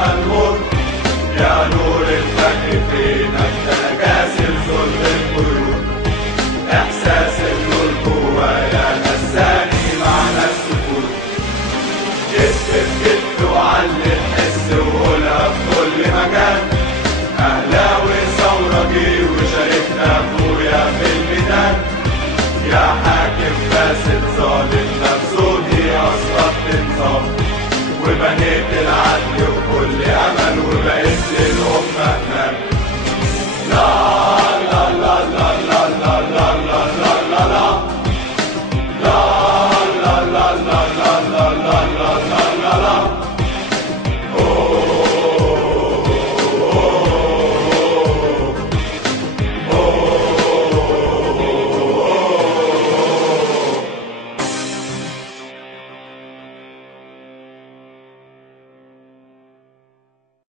فيها المر. يا نور الفجر فينك تنكاسر ظلم القيود. احساس النور جوايا نساني معنى السكوت. كتف بكتف وعلي الحس وقولها في كل مكان. اهلاوي ثورجي وشاركنا اخويا في الميدان. يا حاكم فاسد ظالم مفسودي اصلك بنظام وبنيت العالم